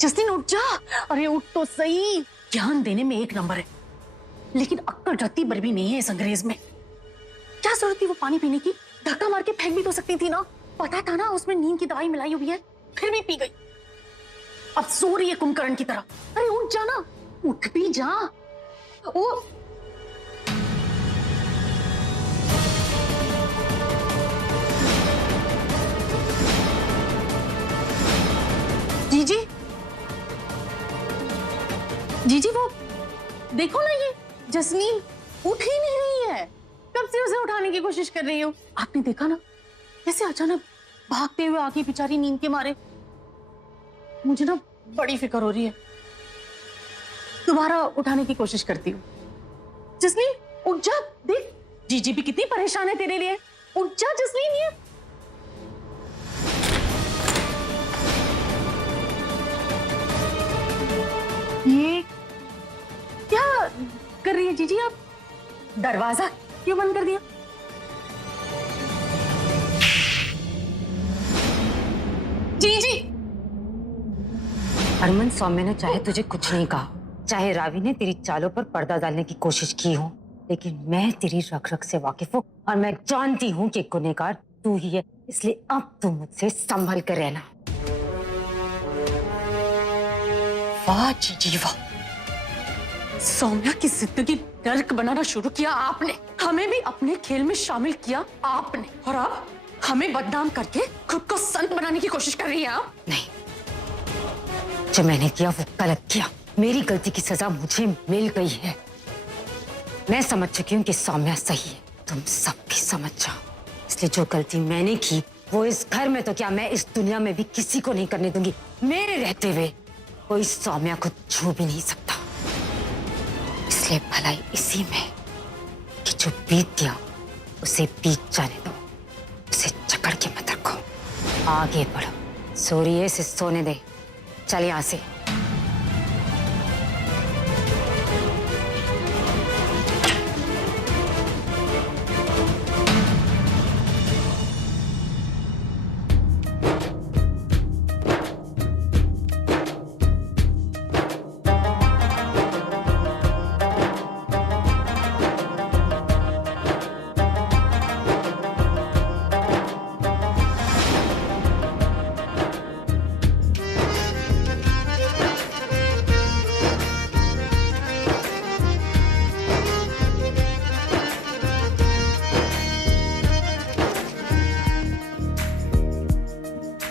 Justin उठ जा। अरे उठ तो सही। ज्ञान देने में एक नंबर है, लेकिन अक्कल रत्ती भर भी नहीं है इस अंग्रेज में। क्या जरूरत थी वो पानी पीने की? धक्का मार के फेंक भी तो सकती थी ना। पता था ना उसमें नींद की दवाई मिलाई हुई है, फिर भी पी गई। अब सो रही है कुंभकर्ण की तरह। अरे उठ जा ना, उठ भी जा। ओ जीजी, जीजी वो देखो ना, ये जसलीन उठ ही नहीं रही है। कब से उसे उठाने की कोशिश कर रही हो। आपने देखा ना कैसे अचानक भागते हुए आके बेचारी नींद के मारे। मुझे ना बड़ी फिक्र हो रही है। दोबारा उठाने की कोशिश करती हूँ। जसलीन उठ जा, देख जीजी भी कितनी परेशान है तेरे लिए। उठ जा जसलीन। ये क्या कर रही है जीजी आप? दरवाजा क्यों बंद कर दिया? जीजी। हरमन, सौम्य ने चाहे तुझे कुछ नहीं कहा, चाहे रावी ने तेरी चालों पर पर्दा डालने की कोशिश की हो, लेकिन मैं तेरी रग रग से वाकिफ हूँ और मैं जानती हूँ कि गुनहगार तू ही है। इसलिए अब तू मुझसे संभल कर रहना। वाह जीजी वाह, सौम्या की जिंदगी नर्क बनाना शुरू किया आपने। हमें भी अपने खेल में शामिल किया आपने, और अब हमें बदनाम करके खुद को संत बनाने की कोशिश कर रही है आप। नहीं, जो मैंने किया वो गलत किया। मेरी गलती की सजा मुझे मिल गई है। मैं समझ चुकी हूँ कि सौम्या सही है, तुम सब भी समझ जाओ। इसलिए जो गलती मैंने की वो इस घर में तो क्या, मैं इस दुनिया में भी किसी को नहीं करने दूंगी। मेरे रहते हुए कोई सौम्या को छू भी नहीं सकता। इसलिए भलाई इसी में कि जो बीत गया उसे बीत जाने दो, उसे जकड़ के मत रखो। आगे बढ़ो, सो रही है इसे सोने दे। चल यहां से।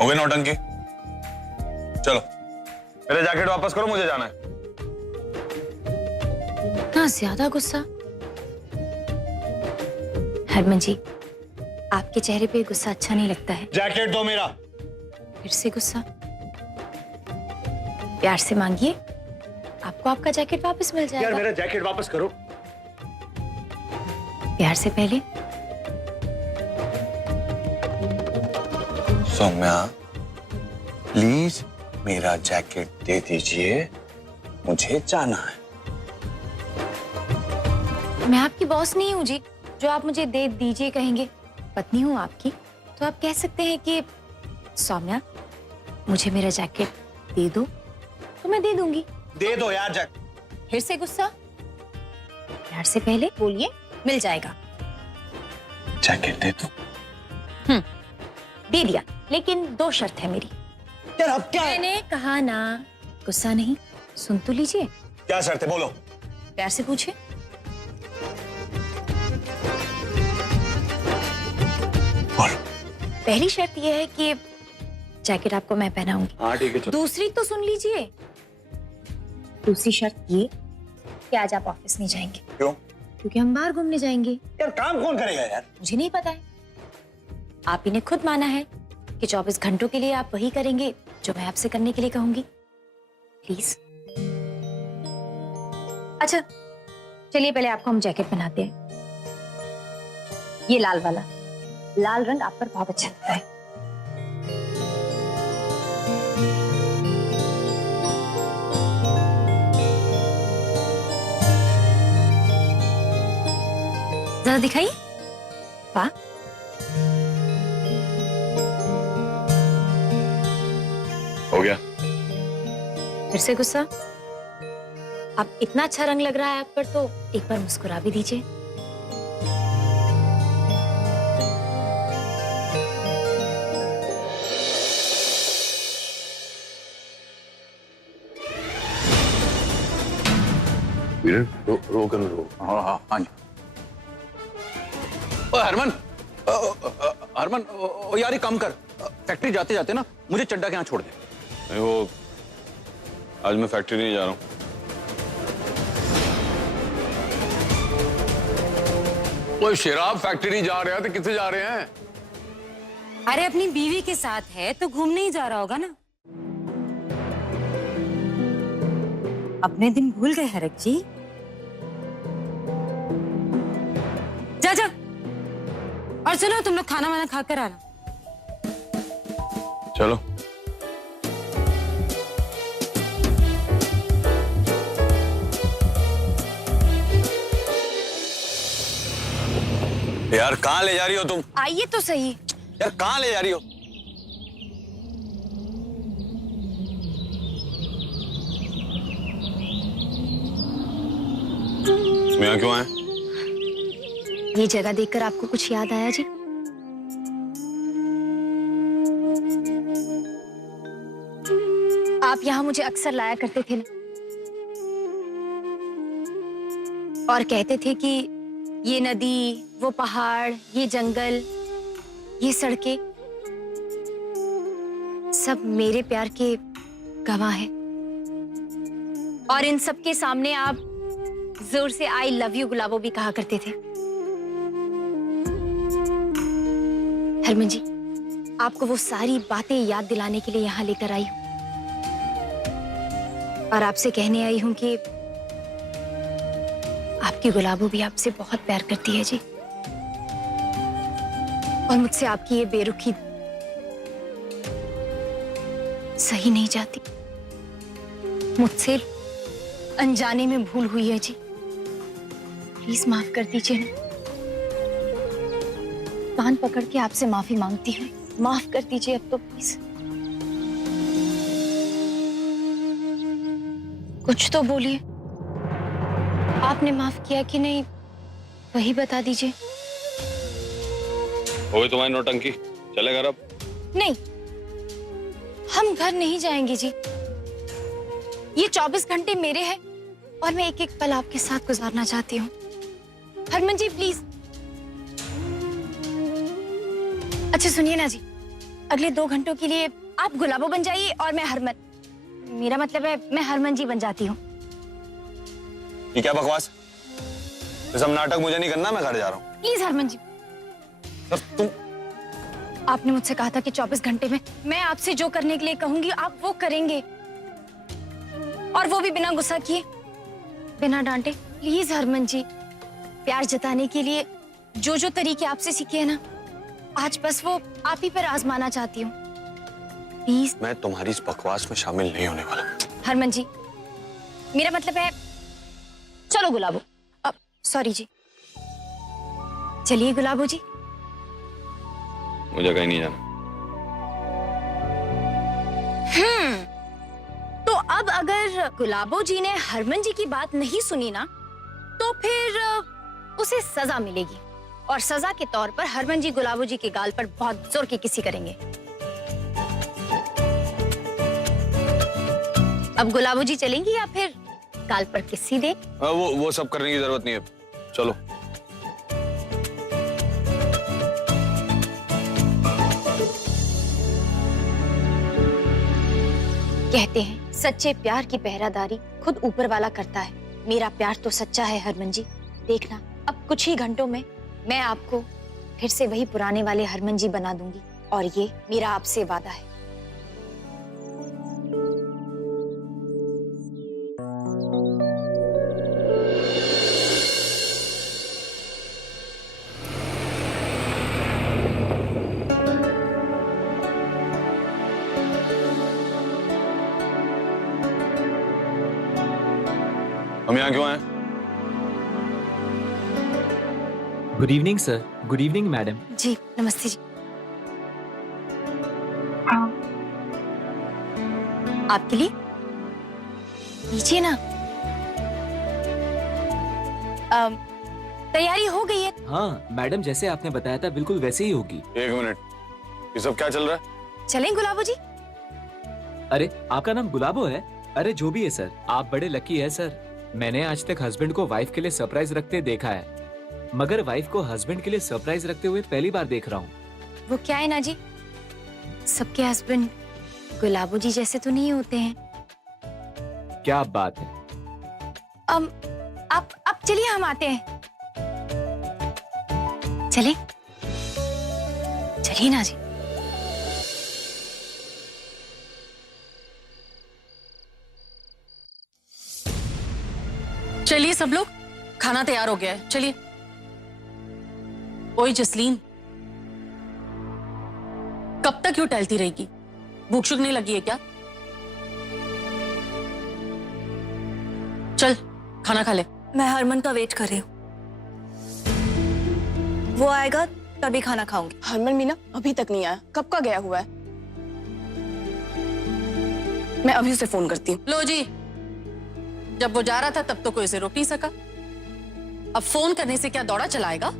हो गई नौटंकी? चलो मेरे जैकेट वापस करो, मुझे जाना है। ना ज्यादा गुस्सा। हरमन जी, आपके चेहरे पे गुस्सा अच्छा नहीं लगता है। जैकेट दो मेरा। फिर से गुस्सा। प्यार से मांगिए, आपको आपका जैकेट वापस मिल जाएगा। यार मेरा जैकेट वापस करो। प्यार से पहले। सौम्या प्लीज मेरा जैकेट दे दीजिए, मुझे जाना है। मैं आपकी बॉस नहीं हूँ जी, जो आप मुझे दे दीजिए कहेंगे। पत्नी हूँ आपकी, तो आप कह सकते हैं कि सौम्या मुझे मेरा जैकेट दे दो, तो मैं दे दूंगी। दे दो यार जैकेट। फिर से गुस्सा। प्यार से पहले बोलिए, मिल जाएगा। जैकेट दे दो। दे दिया, लेकिन दो शर्त है मेरी। यार अब क्या है? मैंने कहा ना, गुस्सा नहीं। सुन तो लीजिए। क्या शर्त है, बोलो। प्यार से पूछे। बोलो। पहली शर्त यह है कि जैकेट आपको मैं पहनाऊंगी। हाँ ठीक है, चलो। दूसरी तो सुन लीजिए। दूसरी शर्त ये कि आज आप ऑफिस नहीं जाएंगे। क्यों? क्योंकि हम बाहर घूमने जाएंगे। यार काम कौन करेगा यार? मुझे नहीं पता है, आप ही ने खुद माना है कि 24 घंटों के लिए आप वही करेंगे जो मैं आपसे करने के लिए कहूंगी। प्लीज। अच्छा चलिए, पहले आपको हम जैकेट पहनाते हैं। ये लाल वाला, लाल रंग आप पर बहुत अच्छा लगता है। जरा दिखाइए। वाह, हो गया। फिर से गुस्सा? अब इतना अच्छा रंग लग रहा है आप पर तो एक बार मुस्कुरा भी दीजिए। हाँ हाँ हाँ जी। ओ हरमन, हरमन, ओ यार एक काम कर, फैक्ट्री जाते जाते ना मुझे चड्डा के यहाँ छोड़ दे। नहीं वो आज मैं फैक्ट्री नहीं जा रहा हूँ। वो शराब फैक्ट्री नहीं जा रहे हैं तो किससे जा रहे हैं? अरे अपनी बीवी के साथ है तो घूमने ही जा रहा होगा ना। अपने दिन भूल गए हरक जी। जा जा और सुनो तुम लोग खाना वाना खाकर आना। चलो यार, कहाँ ले जा रही हो तुम? आइए तो सही। यार कहाँ ले जा रही हो? तुम यहाँ क्यों आए? ये जगह देखकर आपको कुछ याद आया जी? आप यहाँ मुझे अक्सर लाया करते थे ना, और कहते थे कि ये नदी, वो पहाड़, ये जंगल, ये सड़कें सब मेरे प्यार के गवाह हैं। और इन सब के सामने आप जोर से आई लव यू गुलाबो भी कहा करते थे। हरमन जी, आपको वो सारी बातें याद दिलाने के लिए यहाँ लेकर आई हूँ और आपसे कहने आई हूँ कि आपकी गुलाबो भी आपसे बहुत प्यार करती है जी, और मुझसे आपकी ये बेरुखी सही नहीं जाती। मुझसे अनजाने में भूल हुई है जी, प्लीज माफ कर दीजिए ना। कान पकड़ के आपसे माफी मांगती हूँ, माफ कर दीजिए अब तो प्लीज। कुछ तो बोलिए, आपने माफ किया कि नहीं वही बता दीजिए। हो गई तुम्हारी नौटंकी, चले घर अब। नहीं, हम घर नहीं जाएंगे जी। ये 24 घंटे मेरे हैं और मैं एक एक पल आपके साथ गुजारना चाहती हूँ। हरमन जी प्लीज। अच्छा सुनिए ना जी, अगले 2 घंटों के लिए आप गुलाबो बन जाइए और मैं हरमन, मेरा मतलब है मैं हरमन जी बन जाती हूँ। ये क्या बकवास? ये सब नाटक मुझे नहीं करना, मैं घर जा रहा हूँ। प्लीज हरमन जी। तुम आपने मुझसे कहा था कि 24 घंटे में मैं आपसे जो करने के लिए कहूंगी आप वो करेंगे, और वो भी बिना गुस्सा किए, बिना डांटे। प्लीज हरमन जी, प्यार जताने के लिए जो जो तरीके आपसे सीखे हैं ना, आज बस वो आप ही पर आजमाना चाहती हूँ। प्लीज। मैं तुम्हारी इस बकवास में शामिल नहीं होने वाला। हरमन जी, मेरा मतलब है चलो गुलाबो। सॉरी जी, चलिए गुलाबो जी। मुझे कहीं नहीं जाना। तो अब अगर गुलाबो जी ने हरमन जी की बात नहीं सुनी ना, तो फिर उसे सजा मिलेगी, और सजा के तौर पर हरमन जी गुलाबो जी के गाल पर बहुत जोर की किसी करेंगे। अब गुलाबो जी चलेंगी या फिर गाल पर किसी दे? वो सब करने की जरूरत नहीं है, चलो। कहते हैं सच्चे प्यार की पहरादारी खुद ऊपर वाला करता है। मेरा प्यार तो सच्चा है हरमन जी। देखना, अब कुछ ही घंटों में मैं आपको फिर से वही पुराने वाले हरमन जी बना दूंगी, और ये मेरा आपसे वादा है। हम यहाँ क्यों आए? Good evening sir. Good evening madam. जी नमस्ते जी। आपके लिए लीजिए ना। तैयारी हो गई है। हाँ मैडम, जैसे आपने बताया था बिल्कुल वैसे ही होगी। एक मिनट, ये सब क्या चल रहा है? चलें गुलाबो जी? अरे आपका नाम गुलाबो है? अरे जो भी है सर, आप बड़े लकी है सर। मैंने आज तक हस्बैंड को वाइफ के लिए सरप्राइज रखते देखा है, मगर वाइफ को हस्बैंड के लिए सरप्राइज रखते हुए पहली बार देख रहा हूँ। वो क्या है ना जी, सबके हस्बैंड गुलाबो जी जैसे तो नहीं होते हैं। क्या बात है। आप चलिए, हम आते हैं। चले चलिए ना जी। चलिए सब लोग, खाना तैयार हो गया है, चलिए। ओए जसलीन, कब तक यूं टहलती रहेगी? भूख शुक नहीं लगी है क्या? चल खाना खा ले। मैं हरमन का वेट कर रही हूँ। वो आएगा तभी खाना खाऊंगी। हरमन मीना अभी तक नहीं आया, कब का गया हुआ है? मैं अभी उसे फोन करती हूँ। लो जी, जब वो जा रहा था तब तो कोई उसे रोक नहीं सका, अब फोन करने से क्या दौड़ा चलाएगा?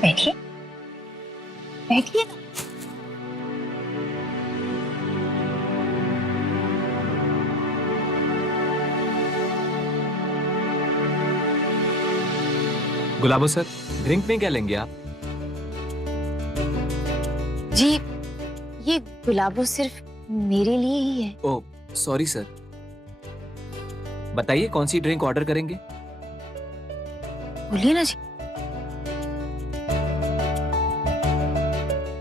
बैठिए बैठिए ना। गुलाबो सर, ड्रिंक में क्या लेंगे आप? जी, ये गुलाबो सिर्फ मेरे लिए ही है। ओह सॉरी सर, बताइए कौन सी ड्रिंक ऑर्डर करेंगे? बोलिए ना जी।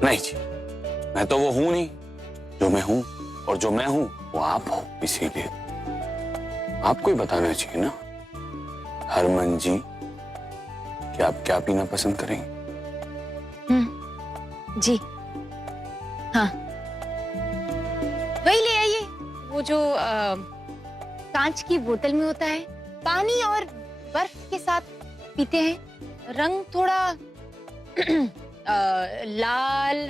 नहीं जी, मैं तो वो हूं नहीं जो मैं हूं, और जो मैं हूं वो आप हो, इसीलिए आपको ही बताना चाहिए ना हरमन जी कि आप क्या पीना पसंद करेंगे। जी हाँ, वही ले आइए, वो जो कांच की बोतल में होता है, पानी और बर्फ के साथ पीते हैं। रंग थोड़ा लाल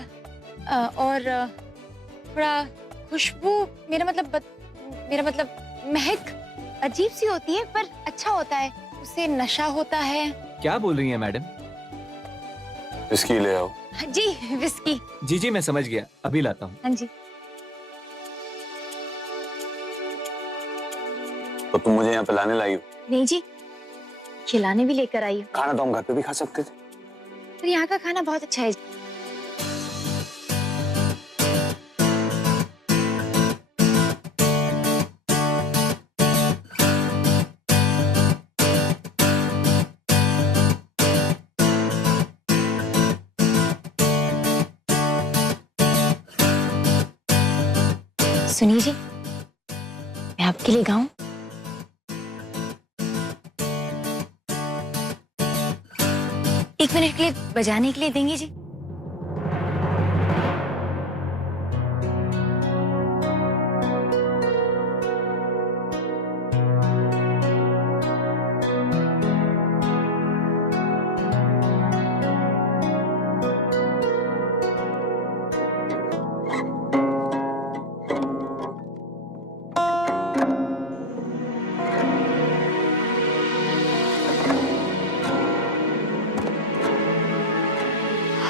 और थोड़ा खुशबू, मेरा मतलब महक अजीब सी होती है पर अच्छा होता है, उससे नशा होता है। क्या बोल रही हैं मैडम? विस्की ले आओ। जी विस्की। जी जी मैं समझ गया, अभी लाता हूँ। हाँ जी। तो तुम मुझे यहाँ पे लाने लाई हो? नहीं जी, खिलाने भी लेकर आई हूँ। खाना तो हम घर पे भी खा सकते थे। पर यहाँ का खाना बहुत अच्छा है। सुनिए जी, मैं आपके लिए गाऊं? एक मिनट के लिए बजाने के लिए देंगे जी?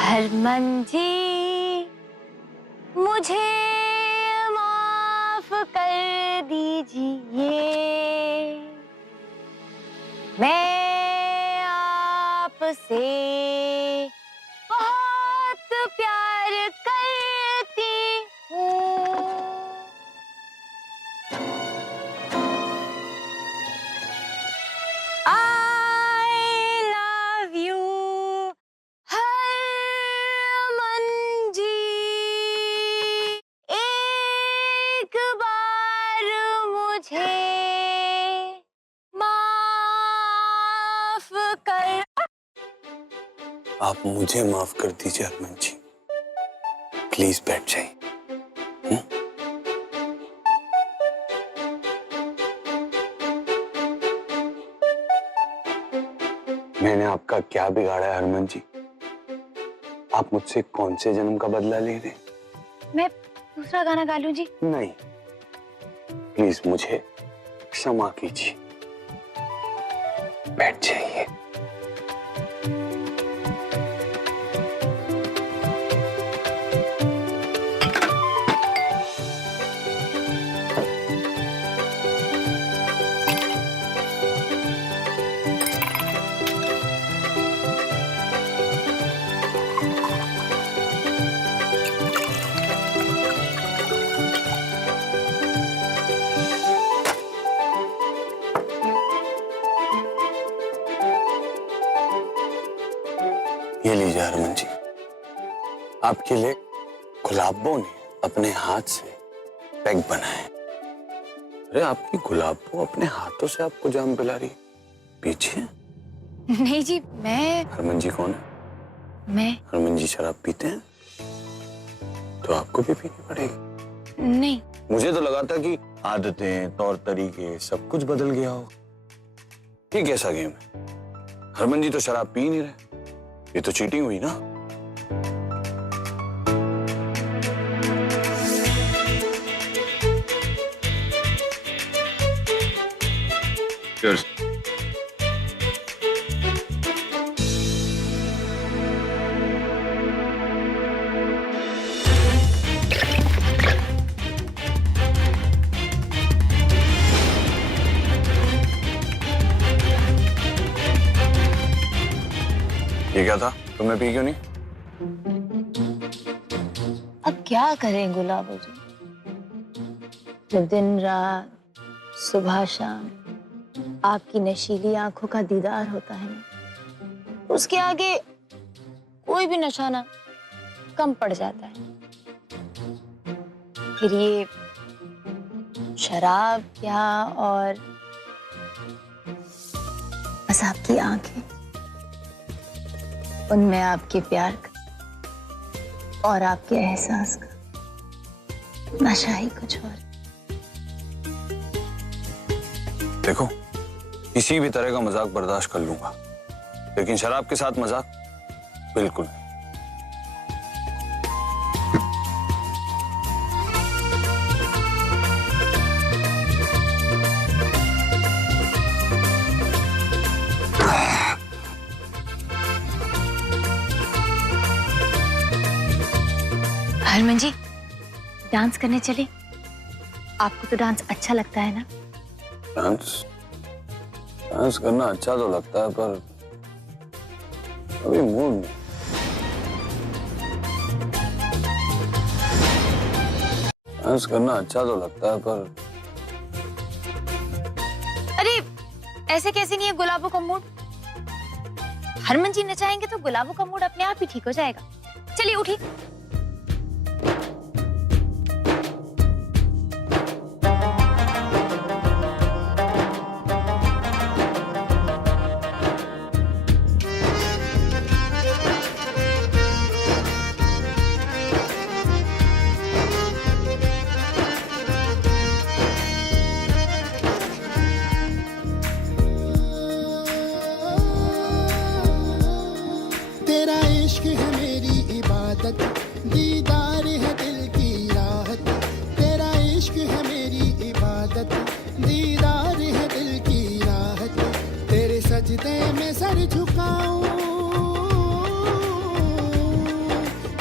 हरमन जी मुझे माफ कर दीजिए, मैं आपसे बहुत प्यार करती हूँ। I love you हरमन जी, एक बार मुझे माफ कर। आप मुझे माफ कर दीजिए हरमन जी, प्लीज बैठ जाइए। मैंने आपका क्या बिगाड़ा है हरमन जी? आप मुझसे कौन से जन्म का बदला ले रहे? मैं दूसरा गाना गा लूं जी? नहीं, प्लीज मुझे क्षमा कीजिए, बैठ जाइए। ये लीजिए हरमन जी, आपके लिए गुलाबों ने अपने हाथ से पैक बनाए। अरे आपकी गुलाबों अपने हाथों से आपको जाम पिला रही है, पीछे। नहीं जी, मैं हरमन जी कौन है? मैं हरमन जी शराब पीते हैं तो आपको भी पीनी पड़ेगी। नहीं। मुझे तो लगा था कि आदतें, तौर तरीके सब कुछ बदल गया हो। ये कैसा गेम है? हरमन जी तो शराब पी नहीं रहे, ये तो चीटिंग हुई ना। Cheers. ये क्या था? तुम्हें पी क्यों नहीं? अब क्या करें गुलाबो जी, जब दिन रात सुबह शाम आपकी नशीली आंखों का दीदार होता है ना, उसके आगे कोई भी नशा ना कम पड़ जाता है। फिर ये शराब क्या और बस आपकी आंखें, उनमें आपके प्यार का और आपके एहसास का नशा ही कुछ और। देखो, किसी भी तरह का मजाक बर्दाश्त कर लूंगा, लेकिन शराब के साथ मजाक बिल्कुल नहीं। हरमन जी, डांस करने चले? आपको तो डांस अच्छा लगता है ना? डांस करना अच्छा तो लगता है, पर अभी मूड नहीं। डांस करना अच्छा तो लगता है, पर अरे ऐसे कैसे नहीं है गुलाबों का मूड? हरमन जी नचाएंगे तो गुलाबों का मूड अपने आप ही ठीक हो जाएगा। चलिए उठिए। तेरा इश्क है मेरी इबादत, दीदार है दिल की राहत। तेरा इश्क है मेरी इबादत, दीदार है दिल की राहत। तेरे सजदे में सर झुकाऊं,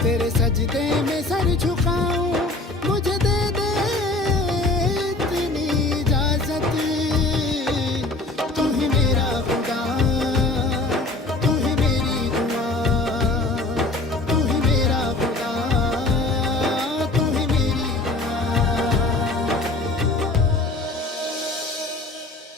तेरे सजदे में